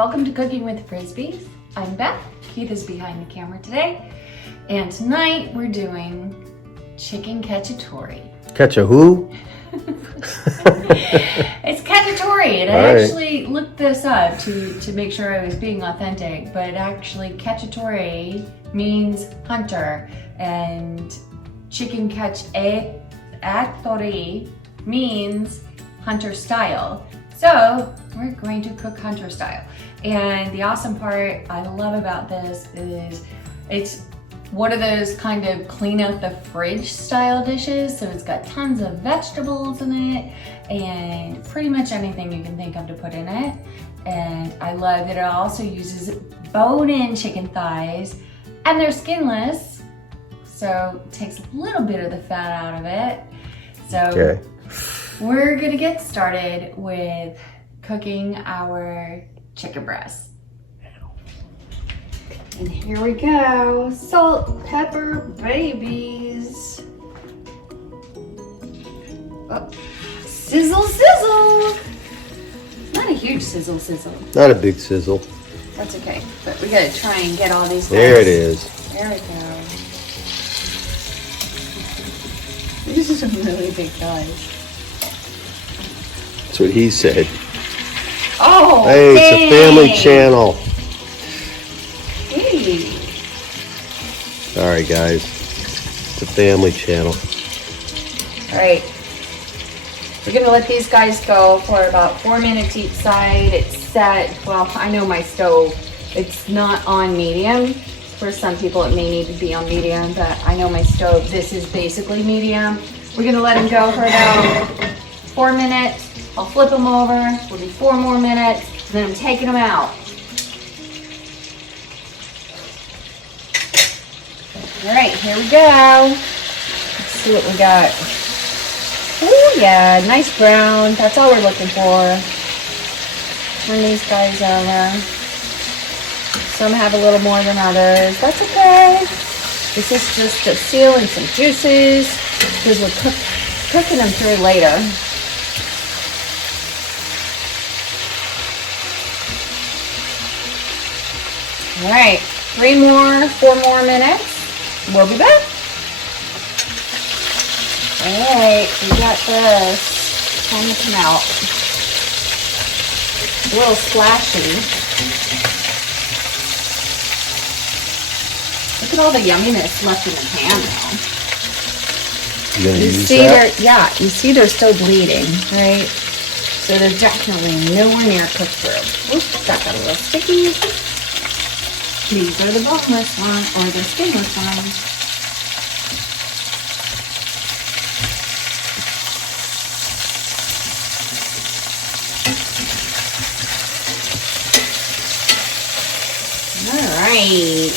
welcome to Cooking with Frisby. I'm Beth. Keith is behind the camera today. And tonight we're doing chicken cacciatore. Caccia who? It's cacciatore, and I actually looked this up to make sure I was being authentic, but actually cacciatore means hunter, and chicken cacciatore means hunter style. So we're going to cook hunter style. And the awesome part I love about this is it's one of those kind of clean out the fridge style dishes. So it's got tons of vegetables in it and pretty much anything you can think of to put in it. And I love that it also uses bone-in chicken thighs, and they're skinless. So it takes a little bit of the fat out of it. So we're gonna get started with cooking our chicken breasts. And here we go. Salt, pepper, babies. Oh, sizzle, sizzle. Not a huge sizzle, sizzle. Not a big sizzle. That's okay, but we gotta try and get all these guys. There it is. There we go. These are some really big guys. That's what he said. Oh, hey, dang. It's a family channel. Hey. Sorry, guys. It's a family channel. All right. We're gonna let these guys go for about 4 minutes each side. It's set, well, I know my stove, it's not on medium. For some people it may need to be on medium, but I know my stove, this is basically medium. We're gonna let them go for about 4 minutes. I'll flip them over, we'll do 4 more minutes, and then I'm taking them out. All right, here we go. Let's see what we got. Oh yeah, nice brown. That's all we're looking for. Turn these guys over. Some have a little more than others. That's okay. This is just to seal in some juices because we're cooking them through later. All right, 4 more minutes. We'll be back. All right, we got this. Time to come out. A little splashy. Look at all the yumminess left in the pan now. You see you see they're still bleeding, right? So they're definitely nowhere near cooked through. Oops, that got a little sticky. These are the boneless ones, or the skinless ones. All right.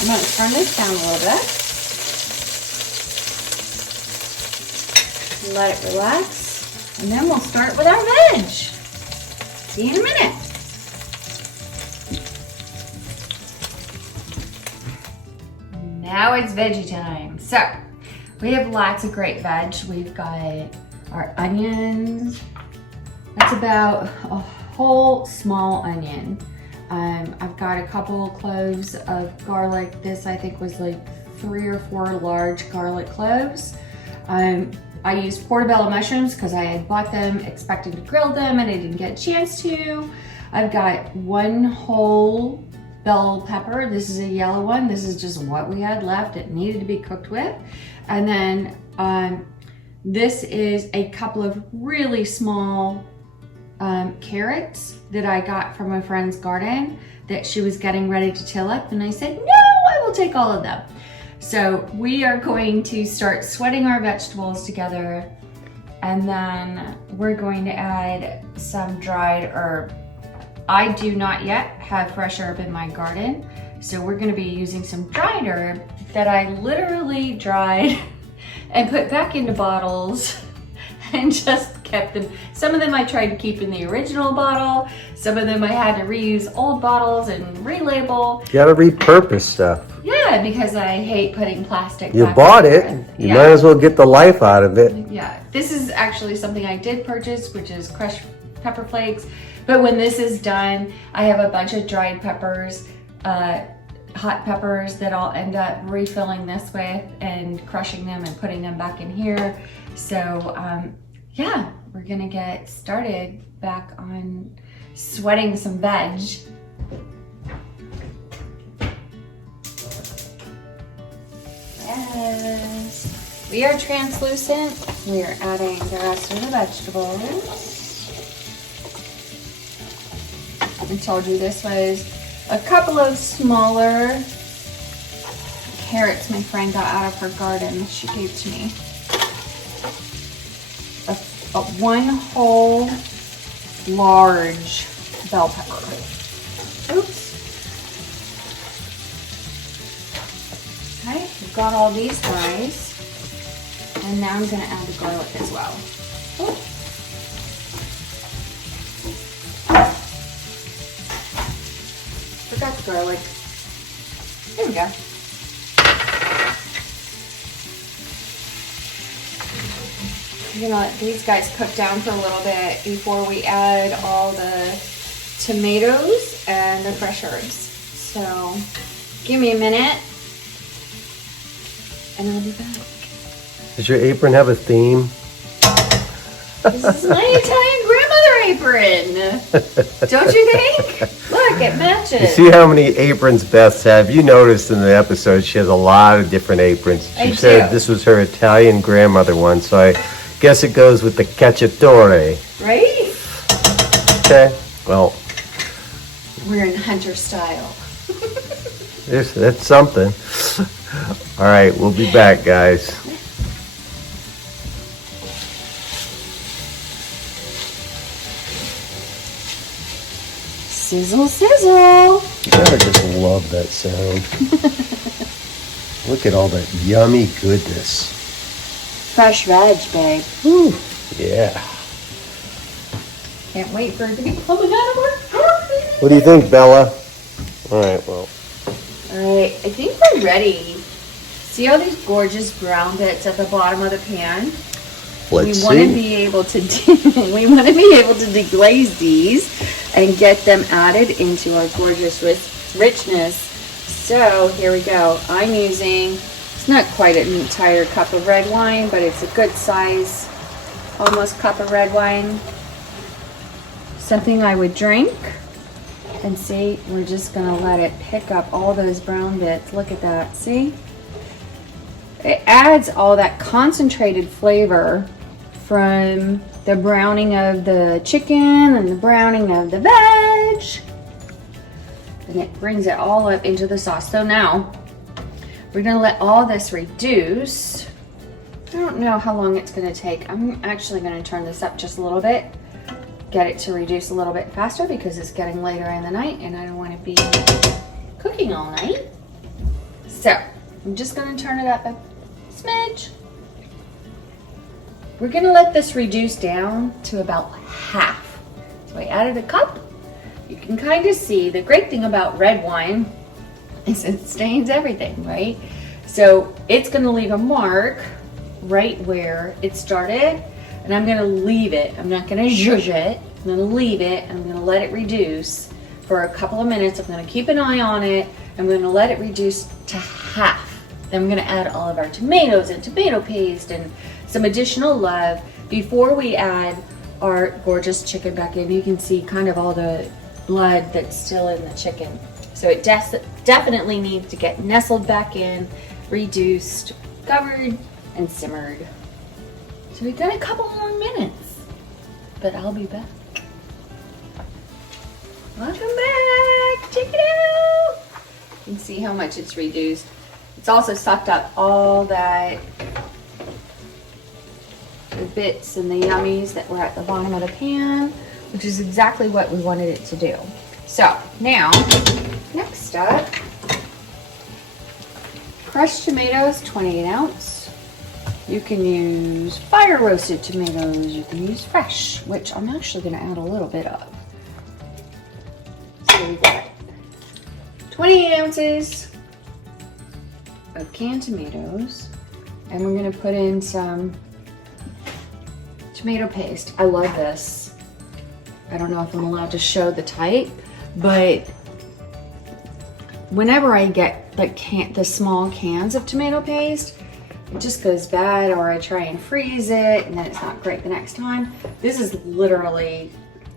I'm going to turn this down a little bit. Let it relax. And then we'll start with our veg. See you in a minute. Now it's veggie time. So we have lots of great veg. We've got our onions. That's about a whole small onion. I've got a couple cloves of garlic. This I think was like 3 or 4 large garlic cloves. I used portobello mushrooms because I had bought them expecting to grill them and I didn't get a chance to. I've got 1 whole bell pepper. This is a yellow one. This is just what we had left. It needed to be cooked with. And then this is a couple of really small carrots that I got from a friend's garden that she was getting ready to till up, and I said, no, I will take all of them. So we are going to start sweating our vegetables together, and then we're going to add some dried herb. I do not yet have fresh herb in my garden, so we're going to be using some dried herb that I literally dried and put back into bottles and just kept them. Some of them I tried to keep in the original bottle. Some of them I had to reuse old bottles and relabel. You gotta repurpose stuff. Yeah, because I hate putting plastic. You bought it. You might as well get the life out of it. Yeah, this is actually something I did purchase, which is crushed pepper flakes. But when this is done, I have a bunch of dried peppers, hot peppers that I'll end up refilling this with and crushing them and putting them back in here. So yeah, we're gonna get started back on sweating some veg. Yes, we are translucent. We are adding the rest of the vegetables. I told you this was a couple of smaller carrots my friend got out of her garden that she gave to me. One whole large bell pepper. Oops. Okay, we've got all these guys. And now I'm gonna add the garlic as well. Ooh. Forgot the garlic. There we go. I'm gonna let these guys cook down for a little bit before we add all the tomatoes and the fresh herbs. So give me a minute and I'll be back. Does your apron have a theme? This is my Italian grandmother apron. Don't you think? Look, it matches. You see how many aprons Beth have? You noticed in the episode she has a lot of different aprons. She said this was her Italian grandmother one, so I guess it goes with the Cacciatore. Right? Okay, well. We're in hunter style. That's something. All right, we'll be back, guys. Sizzle, sizzle. You gotta just love that sound. Look at all that yummy goodness. Fresh veg, babe. Whew. Yeah. Can't wait for it to be coming out of our garden. What do you think, Bella? All right, well. All right, I think we're ready. See all these gorgeous brown bits at the bottom of the pan? Let's see. We want to be able to deglaze these and get them added into our gorgeous richness. So here we go. I'm using, it's not quite an entire cup of red wine, but it's a good size, almost cup of red wine. Something I would drink. And see, we're just gonna let it pick up all those brown bits. Look at that, see? It adds all that concentrated flavor from the browning of the chicken and the browning of the veg. And it brings it all up into the sauce. So now, we're gonna let all this reduce. I don't know how long it's gonna take. I'm actually gonna turn this up just a little bit. Get it to reduce a little bit faster because it's getting later in the night and I don't want to be cooking all night. So I'm just going to turn it up a smidge. We're going to let this reduce down to about half. So I added a cup. You can kind of see the great thing about red wine is it stains everything, right? So it's going to leave a mark right where it started. And I'm gonna leave it. I'm not gonna zhuzh it. I'm gonna leave it. I'm gonna let it reduce for a couple of minutes. I'm gonna keep an eye on it. I'm gonna let it reduce to half. Then I'm gonna add all of our tomatoes and tomato paste and some additional love before we add our gorgeous chicken back in. You can see kind of all the blood that's still in the chicken. So it definitely needs to get nestled back in, reduced, covered, and simmered. So we've got a couple more minutes, but I'll be back. Welcome back, check it out. You can see how much it's reduced. It's also sucked up all that, the bits and the yummies that were at the bottom of the pan, which is exactly what we wanted it to do. So now, next up, crushed tomatoes, 28 ounce. You can use fire roasted tomatoes, you can use fresh, which I'm actually gonna add a little bit of. So we got 28 ounces of canned tomatoes, and we're gonna put in some tomato paste. I love this. I don't know if I'm allowed to show the type, but whenever I get the small cans of tomato paste, it just goes bad, or I try and freeze it and then it's not great the next time. This is literally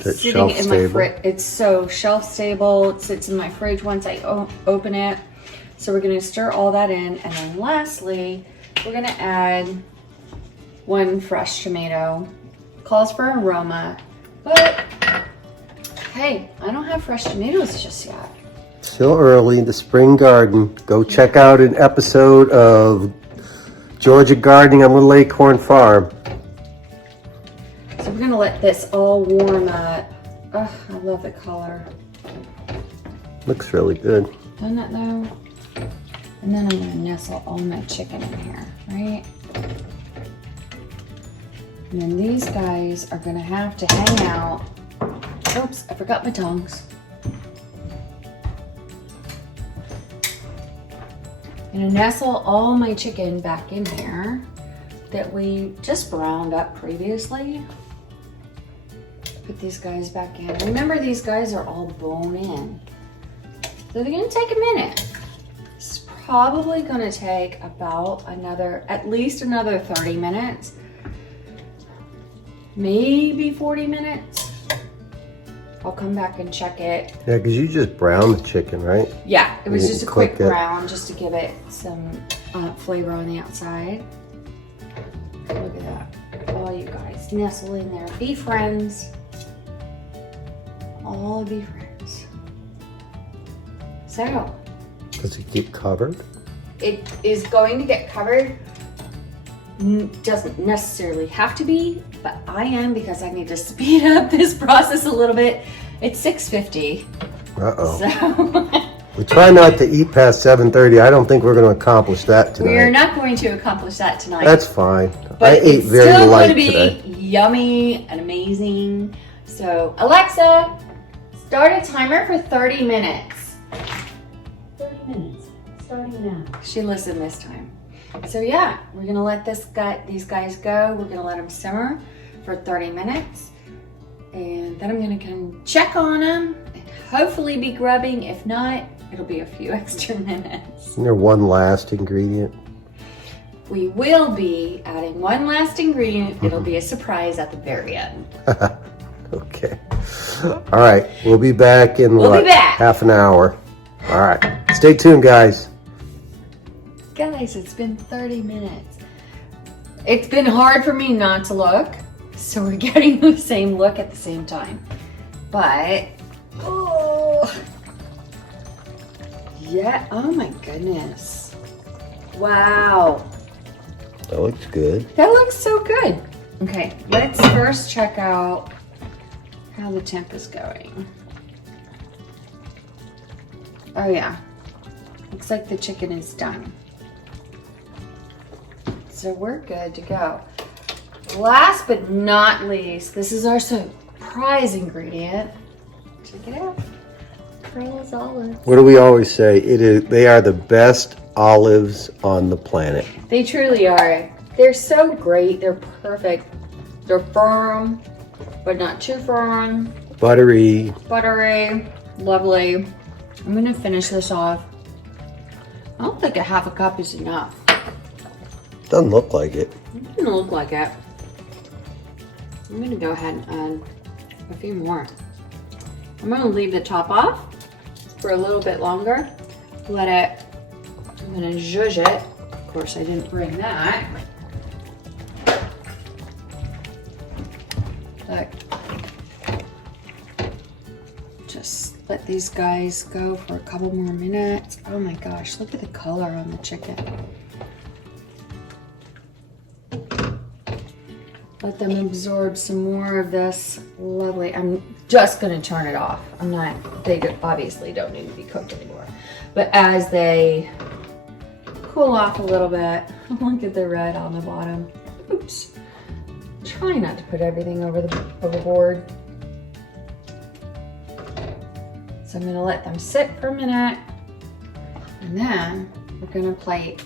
sitting in my fridge. It's so shelf stable. It sits in my fridge once I open it. So we're gonna stir all that in, and then lastly, we're gonna add 1 fresh tomato. Calls for aroma, but hey, I don't have fresh tomatoes just yet. Still early, the spring garden. Go check out an episode of Georgia Gardening on Little Acorn Farm. So we're gonna let this all warm up. Oh, I love the color. Looks really good. Doesn't it though? And then I'm gonna nestle all my chicken in here, right? And then these guys are gonna have to hang out. Oops, I forgot my tongs. I'm gonna nestle all my chicken back in here that we just browned up previously. Put these guys back in. Remember, these guys are all bone in. So they're gonna take a minute. It's probably gonna take about at least another 30 minutes. Maybe 40 minutes. I'll come back and check it. Yeah, because you just browned the chicken, right? Yeah, it was just a quick brown just to give it some flavor on the outside. Look at that. All you guys nestle in there. Be friends. All be friends. So. Does it get covered? It is going to get covered. Doesn't necessarily have to be, but I am, because I need to speed up this process a little bit. It's 6:50. Uh-oh. So we try not to eat past 7:30. I don't think we're going to accomplish that tonight. We are not going to accomplish that tonight. That's fine. But I ate very light today. It's still going to be yummy and amazing. So Alexa, start a timer for 30 minutes. 30 minutes. Starting now. She listened this time. So yeah, we're gonna let these guys go. We're gonna let them simmer for 30 minutes. And then I'm gonna come check on them and hopefully be grubbing. If not, it'll be a few extra minutes. Isn't there one last ingredient? We will be adding one last ingredient. It'll be a surprise at the very end. Okay. All right, we'll be back in half an hour. All right, stay tuned, guys. Guys, it's been 30 minutes. It's been hard for me not to look, so we're getting the same look at the same time. But, oh, yeah, oh my goodness. Wow. That looks good. That looks so good. Okay, let's first check out how the temp is going. Oh yeah, looks like the chicken is done. So we're good to go. Last but not least, this is our surprise ingredient. Check it out. Pearl's olives. What do we always say? They are the best olives on the planet. They truly are. They're so great. They're perfect. They're firm, but not too firm. Buttery. Buttery. Lovely. I'm gonna finish this off. I don't think a half a cup is enough. Doesn't look like it. It doesn't look like it. I'm gonna go ahead and add a few more. I'm gonna leave the top off for a little bit longer. I'm gonna zhuzh it. Of course, I didn't bring that. Look. Just let these guys go for a couple more minutes. Oh my gosh, look at the color on the chicken. Let them absorb some more of this. Lovely. I'm just gonna turn it off. They obviously don't need to be cooked anymore. But as they cool off a little bit, look at the red on the bottom. Oops. Try not to put everything overboard. So I'm gonna let them sit for a minute, and then we're gonna plate.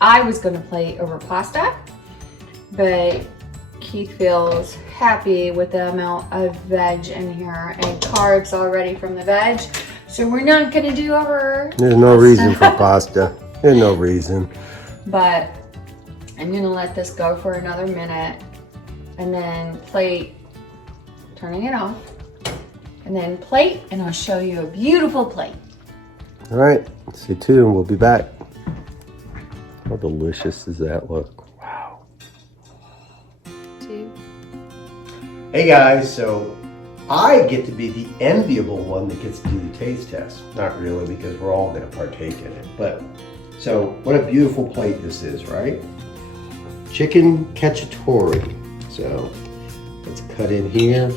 I was gonna plate over pasta, but Keith feels happy with the amount of veg in here and carbs already from the veg. So we're not gonna do over. There's no reason for pasta. There's no reason. But I'm gonna let this go for another minute and then plate, turning it off, and then plate, and I'll show you a beautiful plate. All right, stay tuned. We'll be back. How delicious does that look? Wow. Hey guys, so I get to be the enviable one that gets to do the taste test. Not really, because we're all going to partake in it. But so what a beautiful plate this is, right? Chicken cacciatore. So let's cut in here.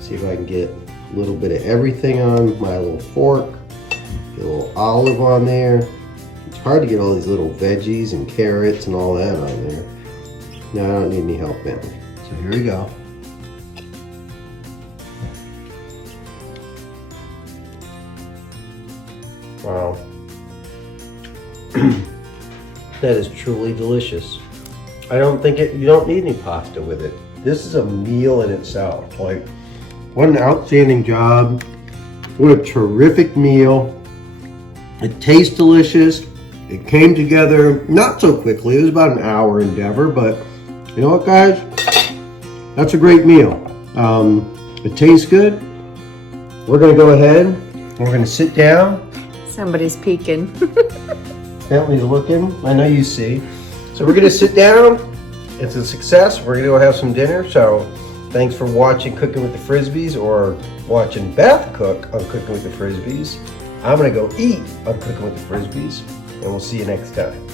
See if I can get a little bit of everything on my little fork. Get a little olive on there. It's hard to get all these little veggies and carrots and all that on there. No, I don't need any help, Bentley. So here we go. Wow. That is truly delicious. I don't think you don't need any pasta with it. This is a meal in itself. Like, what an outstanding job. What a terrific meal. It tastes delicious. It came together not so quickly. It was about an hour endeavor, but you know what, guys? That's a great meal. It tastes good. We're gonna go ahead and we're gonna sit down. Somebody's peeking. Bentley's looking. I know you see. So we're gonna sit down. It's a success. We're gonna go have some dinner. So thanks for watching Cooking with the Frisbees, or watching Beth cook on Cooking with the Frisbees. I'm gonna go eat on Cooking with the Frisbees, and we'll see you next time.